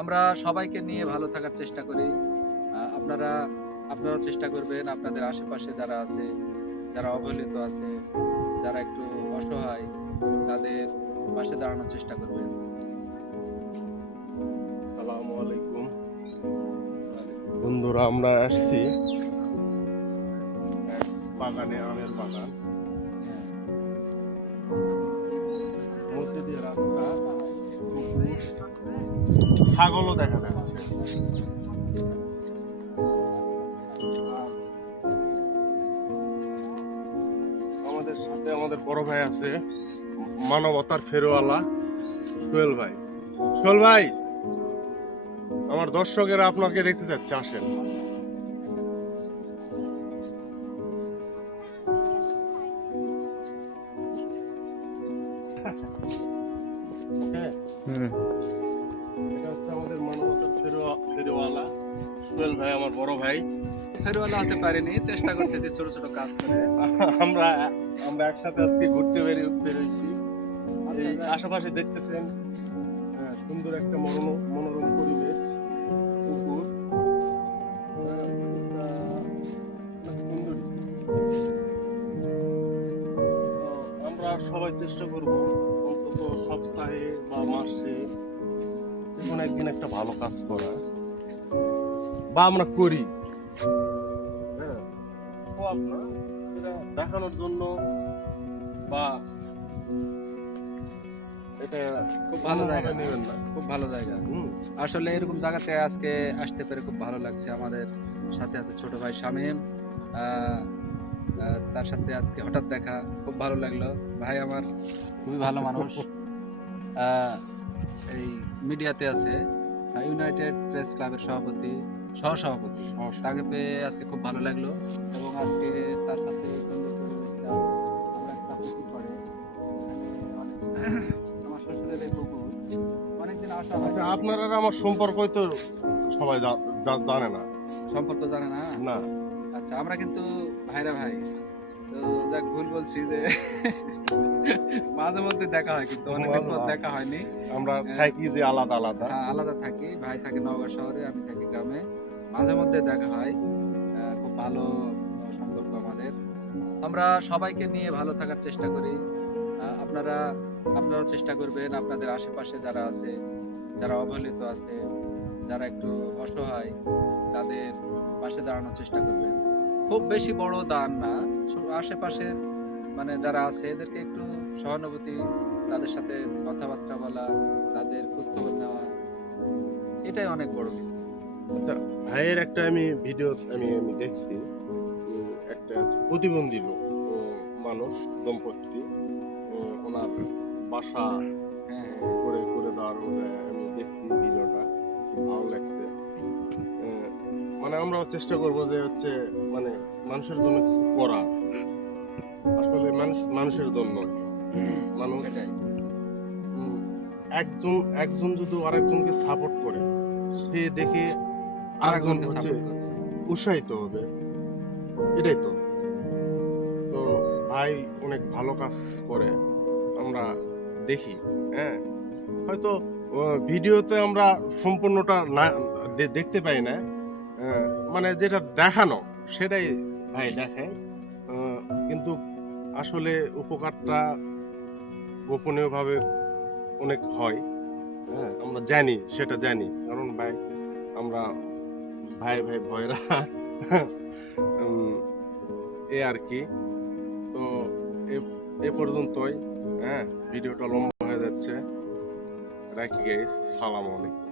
আমরা সবাইকে নিয়ে ভালো থাকার চেষ্টা করি। আপনারাও চেষ্টা করবেন আপনাদের আশেপাশে যারা আছে, যারা অবহেলিত আছে, যারা একটু অসহায় তাদের পাশে দাঁড়ানোর চেষ্টা করবেন। আসসালামু আলাইকুম বন্ধুরা, আমরা আসছি এক বাগানে, আমের বাগান, হ্যাঁ, মধ্যে দিয়ে রাস্তা, ছাগলও দেখা যাচ্ছে। আর আমাদের সাথে আমাদের বড় ভাই আছে, মানবতার ফেরওয়ালা সোহেল ভাই। সোহেল ভাই, আমার দর্শকেরা আপনাকে দেখতে চাচ্ছে, আসেন। হ্যাঁ, এটা হচ্ছে আমাদের মানবতার ফেরওয়ালা সোহেল ভাই, আমার বড় ভাই। ফেরওয়ালা হতে পারিনি, চেষ্টা করতেছি ছোট ছোট কাজ করে। আমরা আমরা একসাথে আজকে ঘুরতে বেরিয়েছি। এই আশেপাশে দেখতেছেন সুন্দর একটা মনোরম পরিবেশ, পুকুর, পুকুরটা অনেক সুন্দরই। তো আমরা সবাই চেষ্টা করব অন্তত সপ্তাহে বা মাসে যে কোনো একদিন একটা ভালো কাজ করা, বা আমরা করি। হ্যাঁ, তো আপনার এটা দেখানোর জন্য বা এটা খুব ভালো জায়গা, নেবেন না। খুব ভালো জায়গা। আসলে এরকম জায়গাতে আজকে আসতে পেরে খুব ভালো লাগছে। আমাদের সাথে আছে ছোট ভাই শামীম। আহ, তার সাথে আজকে হঠাৎ দেখা, খুব ভালো লাগলো। ভাই আমার খুবই ভালো মানুষ। আহ, এই মিডিয়াতে আছে, ইউনাইটেড প্রেস ক্লাবের সভাপতি, সহসভাপতি। তাকে পেয়ে আজকে খুব ভালো লাগলো এবং আজকে তার সাথে এই সুন্দর পরিবেশটা, আমরা একটা পুকুর পাড়ে, আমার শ্বশুরের এই পুকুর, অনেকদিন আসা হয়। আচ্ছা, আপনার আর আমার সম্পর্কই তো সবাই জানে না। সম্পর্ক জানে না? না, আচ্ছা, আমরা কিন্তু ভাইরা ভাই। তো যাক, ভুল বলছি যে মাঝে মধ্যে দেখা হয়, কিন্তু অনেকদিন পর দেখা হয়নি। আমরা থাকি যে আলাদা আলাদা। হ্যাঁ, আলাদা থাকি। ভাই থাকে নওগাঁ শহরে, আমি থাকি গ্রামে। মাঝে মধ্যে দেখা হয়। খুব ভালো সম্পর্ক আমাদের। আমরা সবাইকে নিয়ে ভালো থাকার চেষ্টা করি। আপনারাও চেষ্টা করবেন আপনাদের আশেপাশে যারা আছে, যারা অবহেলিত আছে, যারা একটু অসহায় তাদের পাশে দাঁড়ানোর চেষ্টা করবেন। খুব বেশি বড় দান না, আশেপাশে মানে যারা আছে এদেরকে একটু সহানুভূতি, তাদের সাথে কথাবার্তা বলা, তাদের খোঁজখবর নেওয়া, এটাই অনেক বড় কিছু। আচ্ছা, ভাইয়ের একটা আমি ভিডিও আমি দেখছি, একটা প্রতিবন্ধী লোক মানুষ, দম্পতি, ওনার বাসা হ্যাঁ, করে করে দেওয়ার আমি দেখছি ভিডিওটা, ভালো লাগছে। মানে আমরাও চেষ্টা করবো যে হচ্ছে মানে মানুষের জন্য কিছু করা। আসলে মানুষের জন্য মানুষ সেটাই। উম, একজন একজন যদি আরেকজনকে সাপোর্ট করে, সে দেখে আরেকজন আরেকজনকে হচ্ছে সাপোর্ট করবে। উৎসাহিত হবে। এটাই তো। তো ভাই অনেক ভালো কাজ করে, আমরা দেখি। হ্যাঁ, হয়তো ভিডিওতে আমরা সম্পূর্ণটা না দেখতে পাই না, মানে যেটা দেখানো সেটাই ভাই দেখায়। আহ, কিন্তু আসলে উপকারটা গোপনীয়ভাবে অনেক হয়। হ্যাঁ, আমরা জানি, সেটা জানি, কারণ ভাই আমরা ভাই ভাই ভয়রা উম, এ আর কি। তো এ পর্যন্তই। হ্যাঁ, ভিডিওটা লম্বা হয়ে যাচ্ছে, রাখি গাইস, সালাম আলাইকুম।